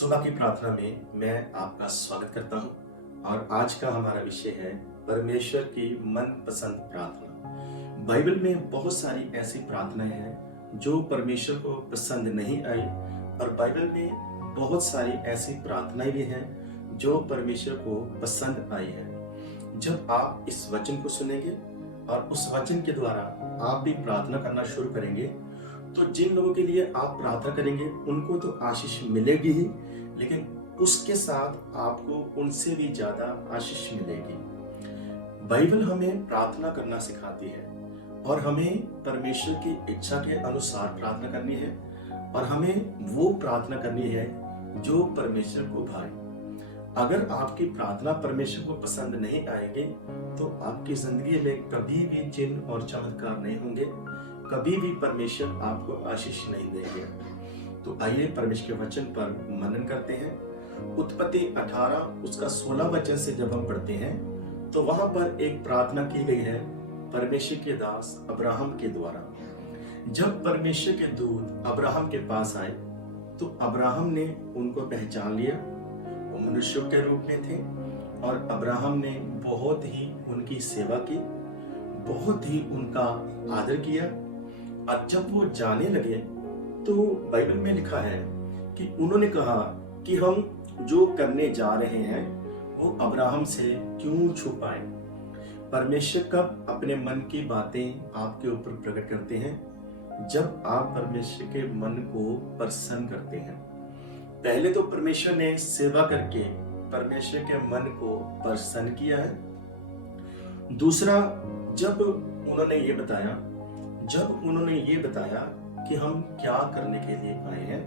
सुबह की प्रार्थना में मैं आपका स्वागत करता हूं और आज का हमारा विषय है परमेश्वर की मनपसंद प्रार्थना। बाइबल में बहुत सारी ऐसी प्रार्थनाएं हैं जो परमेश्वर को पसंद नहीं आई और बाइबल में बहुत सारी ऐसी प्रार्थनाएं भी हैं जो परमेश्वर को पसंद आई है। जब आप इस वचन को सुनेंगे और उस वचन के द्वारा आप भी प्रार्थना करना शुरू करेंगे तो जिन लोगों के लिए आप प्रार्थना करेंगे उनको तो आशीष मिलेगी ही, लेकिन उसके साथ आपको उनसे भी ज्यादा आशीष मिलेगी। बाइबल हमें प्रार्थना करना सिखाती है और हमें परमेश्वर की इच्छा के अनुसार प्रार्थना करनी है और हमें वो प्रार्थना करनी है जो परमेश्वर को भाए। अगर आपकी प्रार्थना परमेश्वर को पसंद नहीं आएगी तो आपकी जिंदगी में कभी भी चिन्ह और चमत्कार नहीं होंगे, कभी भी परमेश्वर आपको आशीष नहीं देंगे। तो आइए परमेश्वर के वचन पर मनन करते हैं। उत्पत्ति 18 उसका 16 वचन से जब हम पढ़ते हैं तो वहां पर एक प्रार्थना की गई है परमेश्वर के दास अब्राहम के द्वारा। जब परमेश्वर के दूत अब्राहम के पास आए तो अब्राहम ने उनको पहचान लिया। वो मनुष्यों के रूप में थे और अब्राहम ने बहुत ही उनकी सेवा की, बहुत ही उनका आदर किया। और जब वो जाने लगे तो बाइबल में लिखा है कि उन्होंने कहा कि हम जो करने जा रहे हैं वो अब्राहम से क्यों छुपाएं। परमेश्वर कब अपने मन की बातें आपके ऊपर प्रकट करते हैं? जब आप परमेश्वर के मन को प्रसन्न करते हैं। पहले तो परमेश्वर ने सेवा करके परमेश्वर के मन को प्रसन्न किया है। दूसरा, जब उन्होंने ये बताया कि हम क्या करने के लिए आए हैं,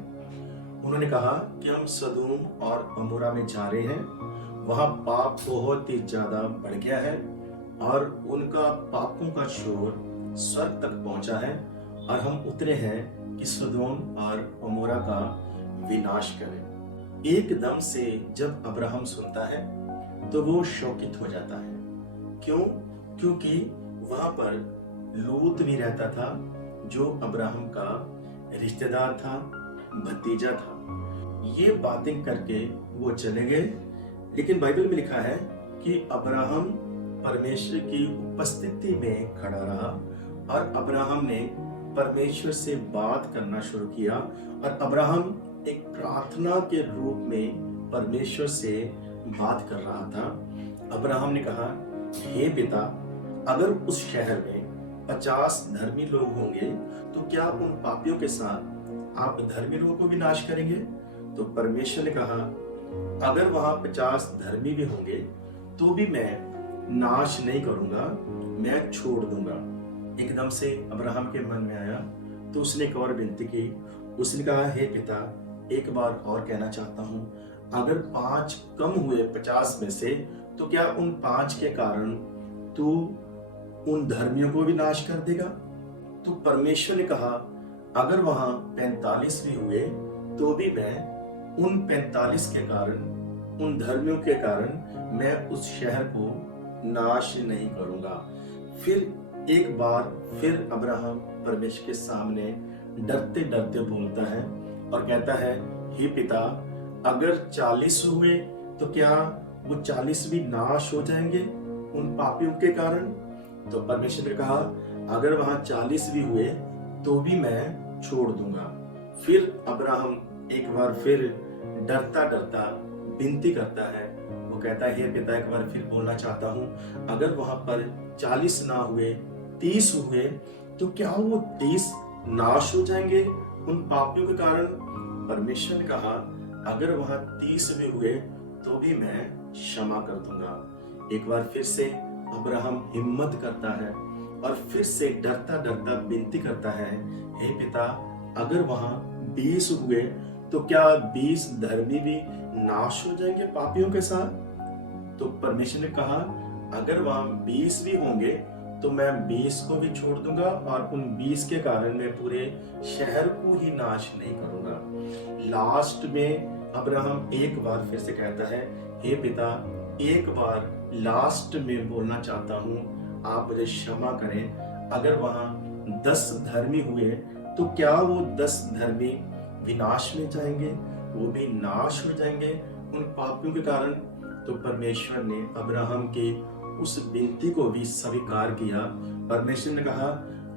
उन्होंने कहा कि हम सदोम और अमोरा में जा रहे हैं। वहां पाप बहुत ही ज्यादा बढ़ गया है और उनका पापों का शोर स्वर्ग तक पहुंचा है और हम उतरे हैं कि सदोम और अमोरा का विनाश करें। एकदम से जब अब्राहम सुनता है तो वो शोकित हो जाता है। क्यों? क्योंकि वहां पर लूत भी रहता था जो अब्राहम का रिश्तेदार था, भतीजा था। ये बातें करके वो चले गए, लेकिन बाइबल में लिखा है कि अब्राहम परमेश्वर की उपस्थिति में खड़ा रहा और अब्राहम ने परमेश्वर से बात करना शुरू किया और अब्राहम एक प्रार्थना के रूप में परमेश्वर से बात कर रहा था। अब्राहम ने कहा, हे पिता, अगर उस शहर में 50 धर्मी लोग होंगे तो क्या उन पापियों के साथ आप धर्मी लोगों को विनाश करेंगे? तो परमेश्वर ने कहा, अगर वहां 50 धर्मी भी होंगे तो भी मैं नाश नहीं करूंगा, मैं छोड़ दूंगा। एकदम से अब्राहम के मन में आया तो उसने एक और विनती की। उसने कहा, हे पिता, एक बार और कहना चाहता हूं, अगर 5 कम हुए 50 में से तो क्या उन 5 के कारण तू उन धर्मियों को भी नाश कर देगा? तो परमेश्वर ने कहा, अगर वहां 45 भी हुए तो भी मैं उन 45 के कारण, उन धर्मियों के कारण मैं उस शहर को नाश नहीं करूंगा। एक बार फिर अब्राहम परमेश्वर के सामने डरते डरते बोलता है और कहता है, हे पिता, अगर 40 हुए तो क्या वो 40 भी नाश हो जाएंगे उन पापियों के कारण? तो परमेश्वर ने कहा, अगर वहां 40 भी हुए तो भी मैं छोड़ दूंगा। फिर अब्राहम एक बार फिर डरता डरता विनती करता है। वो कहता है, हे पिता, एक बार फिर बोलना चाहता हूं, अगर वहां पर 40 ना हुए 30 हुए तो क्या वो 30 नाश हो जाएंगे उन पापियों के कारण? परमेश्वर ने कहा, अगर वहां 30 भी हुए तो भी मैं क्षमा कर दूंगा। एक बार फिर से अब्राहम हिम्मत करता है और फिर से डरता डरता विनती करता है, हे पिता, अगर वहां 20 हुए तो क्या 20 धर्मी भी नाश हो जाएंगे पापियों के साथ? तो परमेश्वर ने कहा, अगर वहां 20 भी होंगे तो मैं 20 को भी छोड़ दूंगा और उन 20 के कारण मैं पूरे शहर को ही नाश नहीं करूंगा। लास्ट में अब्राहम एक बार फिर से कहता है, हे पिता, एक बार लास्ट में बोलना चाहता हूं, आप मुझे क्षमा करें। अगर वहां 10 धर्मी हुए तो क्या वो 10 धर्मी विनाश में जाएंगे? वो भी नाश हो जाएंगे उन पापियों के कारण। तो परमेश्वर ने अब्राहम के उस विनती को भी स्वीकार किया। परमेश्वर ने कहा,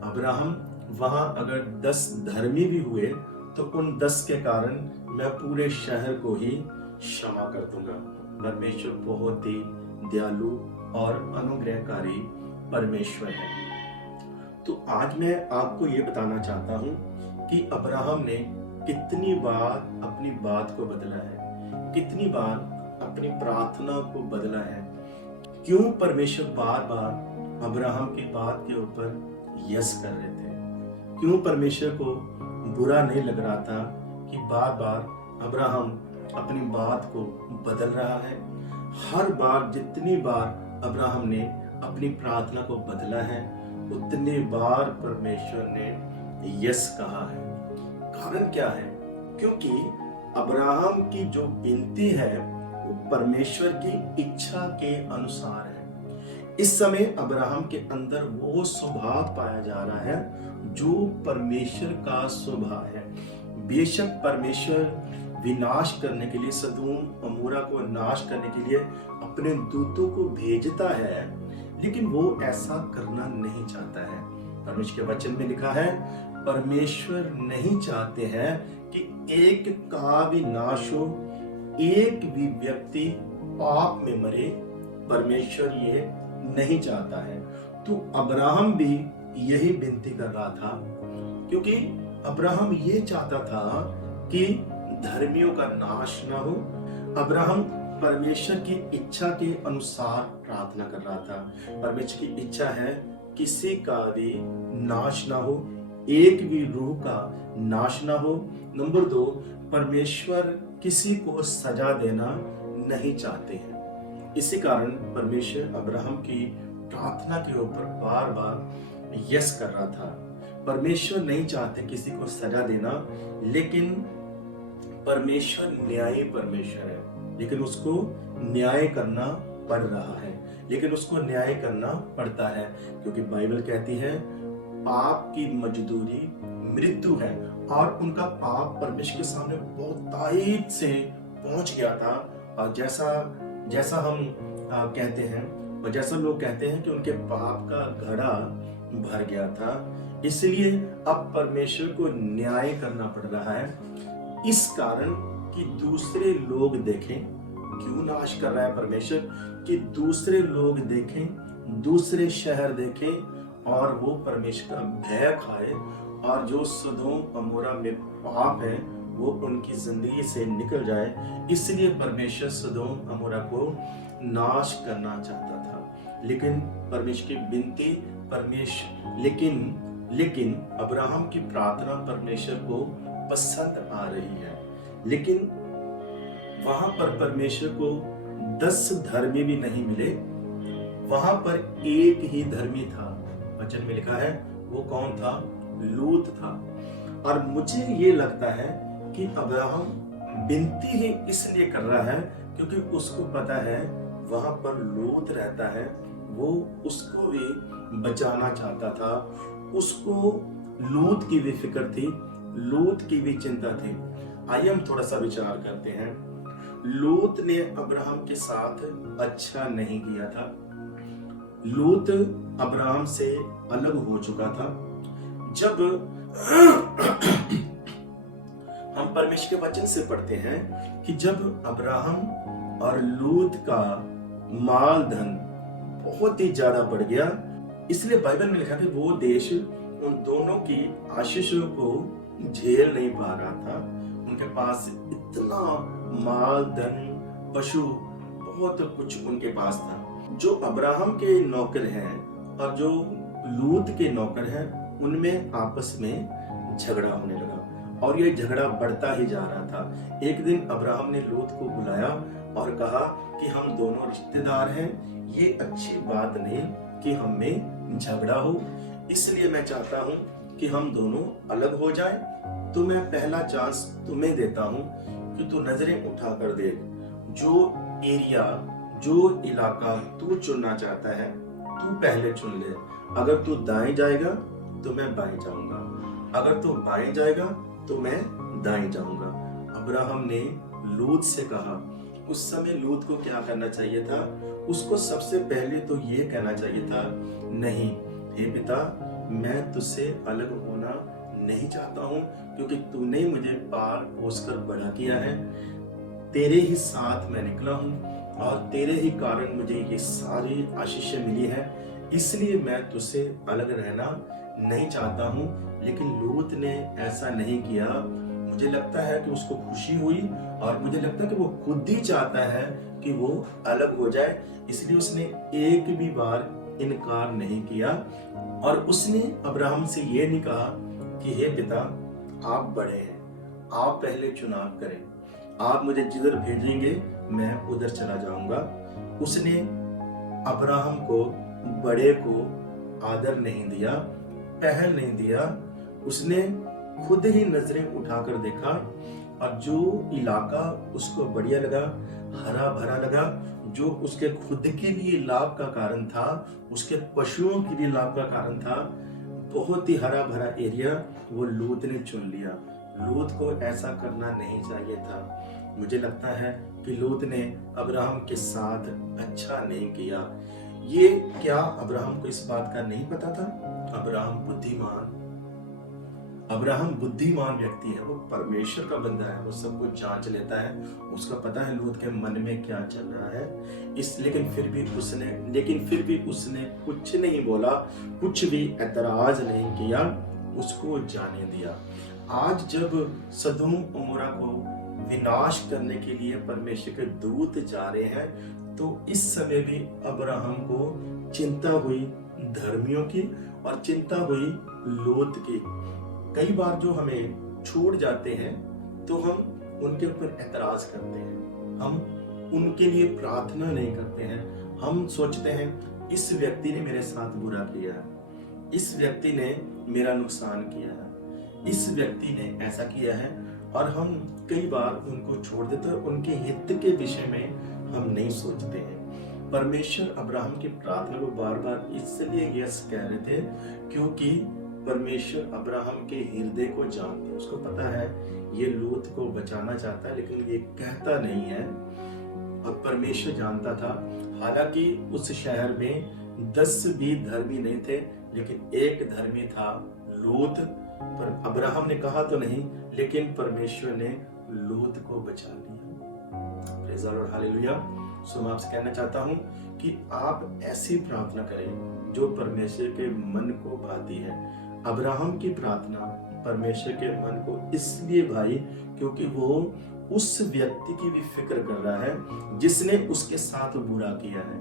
अब्राहम वहां अगर 10 धर्मी भी हुए तो उन 10 के कारण मैं पूरे शहर को ही क्षमा कर दूंगा। परमेश्वर बहुत ही दयालु और अनुग्रहकारी परमेश्वर है। तो आज मैं आपको ये बताना चाहता हूं कि अब्राहम ने कितनी बार अपनी बात को बदला है, कितनी बार अपनी प्रार्थना को बदला है। क्यों परमेश्वर बार बार अब्राहम की बात के ऊपर यस कर रहे थे? क्यों परमेश्वर को बुरा नहीं लग रहा था कि बार बार अब्राहम अपनी बात को बदल रहा है? हर बार जितनी बार अब्राहम ने अपनी प्रार्थना को बदला है, उतने बार परमेश्वर ने यस कहा है। कारण क्या है? क्योंकि अब्राहम की जो विनती है वो परमेश्वर की इच्छा के अनुसार है। इस समय अब्राहम के अंदर वो स्वभाव पाया जा रहा है जो परमेश्वर का स्वभाव है। बेशक परमेश्वर विनाश करने के लिए, सदोम अमोरा को नाश करने के लिए अपने दूतों को भेजता है, लेकिन वो ऐसा करना नहीं चाहता है। परमेश्वर के वचन में लिखा है, परमेश्वर नहीं चाहते हैं कि एक का भी नाश हो, एक भी व्यक्ति पाप में मरे। परमेश्वर ये नहीं चाहता है। तो अब्राहम भी यही विनती कर रहा था, क्योंकि अब्राहम ये चाहता था कि धर्मियों का नाश ना हो। अब्राहम परमेश्वर की इच्छा के अनुसार प्रार्थना कर रहा था। परमेश्वर की इच्छा है किसी का भी नाश ना हो, एक भी रूह का नाश ना हो। नंबर 2, परमेश्वर किसी को सजा देना नहीं चाहते हैं। इसी कारण परमेश्वर अब्राहम की प्रार्थना के ऊपर बार बार यस कर रहा था। परमेश्वर नहीं चाहते किसी को सजा देना, लेकिन परमेश्वर न्यायी परमेश्वर है, लेकिन उसको न्याय करना पड़ रहा है, लेकिन उसको न्याय करना पड़ता है, क्योंकि बाइबल कहती है पाप की मजदूरी मृत्यु है। और उनका पाप परमेश्वर के सामने बहुत तारीफ से पहुंच गया था। और जैसा हम कहते हैं, और जैसा लोग कहते हैं कि उनके पाप का घड़ा भर गया था, इसलिए अब परमेश्वर को न्याय करना पड़ रहा है। इस कारण कि दूसरे लोग देखें, क्यों नाश कर रहा है परमेश्वर, कि दूसरे लोग देखें, दूसरे शहर देखें और वो परमेश्वर का भय खाए, और जो सदोम अमोरा में पाप है वो उनकी जिंदगी से निकल जाए। इसलिए परमेश्वर सदोम अमोरा को नाश करना चाहता था। लेकिन परमेश्वर की विनती लेकिन अब्राहम की प्रार्थना परमेश्वर को पसंद आ रही है। लेकिन वहां पर परमेश्वर को 10 धर्मी भी नहीं मिले, वहां पर एक ही धर्मी था। वचन में लिखा है वो कौन था? लूत था। और मुझे ये लगता है कि अब्राहम विनती ही इसलिए कर रहा है क्योंकि उसको पता है वहां पर लूत रहता है, वो उसको भी बचाना चाहता था। उसको लूत की भी फिक्र थी, लूत की भी चिंता थी। आइए हम थोड़ा सा विचार करते हैं। लूत ने अब्राहम के साथ अच्छा नहीं किया था। लूत अब्राहम से अलग हो चुका था। जब हम परमेश्वर के वचन से पढ़ते हैं कि जब अब्राहम और लूत का माल धन बहुत ही ज्यादा बढ़ गया, इसलिए बाइबल में लिखा कि वो देश उन दोनों की आशीषों को झेल नहीं पा रहा था। उनके पास इतना माल धन, पशु, बहुत कुछ उनके पास था। जो अब्राहम के नौकर हैं और जो लूत के नौकर हैं, उनमें आपस में झगड़ा होने लगा और ये झगड़ा बढ़ता ही जा रहा था। एक दिन अब्राहम ने लूत को बुलाया और कहा कि हम दोनों रिश्तेदार हैं, ये अच्छी बात नहीं कि हम में झगड़ा हो, इसलिए मैं चाहता हूं कि हम दोनों अलग हो जाएं। तो मैं पहला चांस तुम्हें देता हूं कि तू नजरें उठा कर देख, जो एरिया, जो इलाका तू चुनना चाहता है तू पहले चुन ले। अगर तू दाएं जाएगा तो मैं बाएं जाऊंगा, अगर तू बाएं जाएगा तो मैं दाएं जाऊंगा। अब्राहम ने लूत से कहा। उस समय लूत को क्या करना चाहिए था? उसको सबसे पहले तो ये कहना चाहिए था, नहीं हे पिता, मैं तुझसे अलग होना नहीं चाहता हूँ, क्योंकि तूने मुझे पाल पोस कर बड़ा किया है, तेरे ही साथ मैं निकला हूँ और तेरे ही कारण मुझे ये सारी आशीषें मिली है, इसलिए मैं तुझसे अलग रहना नहीं चाहता हूँ। लेकिन लूत ने ऐसा नहीं किया। मुझे लगता है कि उसको खुशी हुई और मुझे लगता है कि वो खुद ही चाहता है कि वो अलग हो जाए, इसलिए उसने एक भी बार इनकार नहीं किया। और उसने अब्राहम से ये नहीं कहा कि हे पिता, आप बड़े हैं, आप पहले चुनाव करें, आप मुझे जिधर भेजेंगे मैं उधर चला जाऊंगा। उसने अब्राहम को, बड़े को आदर नहीं दिया, पहल नहीं दिया। उसने खुद ही नजरें उठाकर देखा और जो इलाका उसको बढ़िया लगा, हरा भरा लगा, जो उसके खुद के लिए लाभ का कारण था, उसके पशुओं के लिए लाभ का कारण था, बहुत ही हरा भरा एरिया वो लूत ने चुन लिया। लूत को ऐसा करना नहीं चाहिए था। मुझे लगता है कि लूत ने अब्राहम के साथ अच्छा नहीं किया। ये क्या अब्राहम को इस बात का नहीं पता था? अब्राहम बुद्धिमान व्यक्ति है, वो परमेश्वर का बंदा है, वो सब कुछ जांच लेता है, उसका पता है लूत के मन में क्या चल रहा है। लेकिन फिर भी उसने कुछ नहीं बोला, कुछ भी एतराज नहीं किया, उसको जाने दिया। आज जब सदोम अमोरा को विनाश करने के लिए परमेश्वर के दूत जा रहे हैं, तो इस समय भी अब्राहम को चिंता हुई धर्मियों की और चिंता हुई लूत की। कई बार जो हमें छूट जाते हैं तो हम उनके ऊपर एतराज करते हैं, हम उनके लिए प्रार्थना नहीं करते हैं। हम सोचते हैं इस व्यक्ति ने मेरे साथ बुरा किया है, इस व्यक्ति ने मेरा नुकसान किया है, इस व्यक्ति ने ऐसा किया है, और हम कई बार उनको छोड़ देते हैं। उनके हित के विषय में हम नहीं सोचते हैं। परमेश्वर अब्राहम की प्रार्थना को बार बार इसलिए यस कह रहे थे क्योंकि परमेश्वर अब्राहम के हृदय को जानते हैं। उसको पता है ये लूत को बचाना चाहता है, लेकिन ये कहता नहीं है। और परमेश्वर जानता था, हालांकि उस शहर में 10 भी धर्मी नहीं थे, लेकिन एक धर्मी था लूत। पर अब्राहम ने कहा तो नहीं, लेकिन परमेश्वर ने लूत को बचा लिया। Praise the lord, hallelujah. So मैं आपसे कहना चाहता हूं कि आप ऐसी प्रार्थना करें जो परमेश्वर के मन को भाती है। अब्राहम की प्रार्थना परमेश्वर के मन को इसलिए भाई क्योंकि वो उस व्यक्ति की भी फिक्र कर रहा है जिसने उसके साथ बुरा किया है,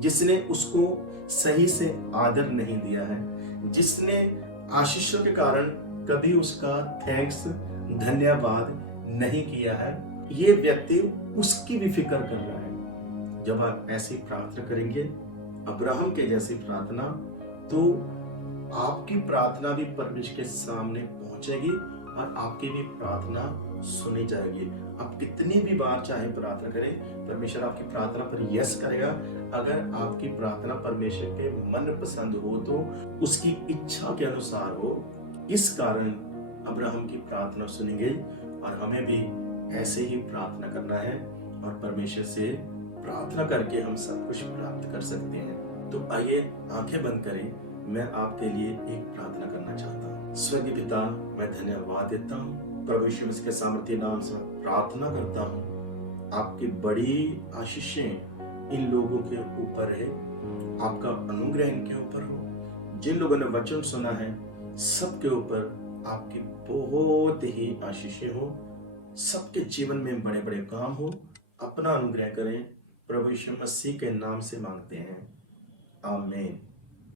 जिसने उसको सही से आदर नहीं दिया है, जिसने आशीषों के कारण कभी उसका थैंक्स, धन्यवाद नहीं किया है। ये व्यक्ति उसकी भी फिक्र कर रहा है। जब आप ऐसी प्रार्थना करेंगे, अब्राहम के जैसी प्रार्थना, तो आपकी प्रार्थना भी परमेश्वर के सामने पहुंचेगी और आपकी भी प्रार्थना सुनी जाएगी। आप कितनी भी बार चाहे प्रार्थना करें, परमेश्वर आपकी प्रार्थना पर यस करेगा। अगर आपकी प्रार्थना परमेश्वर के मन पसंद हो, तो उसकी इच्छा के अनुसार हो। इस कारण अब्राहम की प्रार्थना सुनी गई और हमें भी ऐसे ही प्रार्थना करना है और परमेश्वर से प्रार्थना करके हम सब कुछ प्राप्त कर सकते हैं। तो आइए आंखें बंद करें, मैं आपके लिए एक प्रार्थना करना चाहता हूँ। स्वर्गीय पिता, मैं धन्यवाद देता हूँ प्रभु यीशु मसीह के सामर्थ्य नाम से प्रार्थना करता हूँ। आपकी बड़ी आशीषें इन लोगों के ऊपर है, आपका अनुग्रह इनके ऊपर हो। जिन लोगों ने वचन सुना है सबके ऊपर आपकी बहुत ही आशीषें हो, सबके जीवन में बड़े बड़े काम हो। अपना अनुग्रह करें, प्रभु यीशु मसीह के नाम से मांगते हैं, आमीन।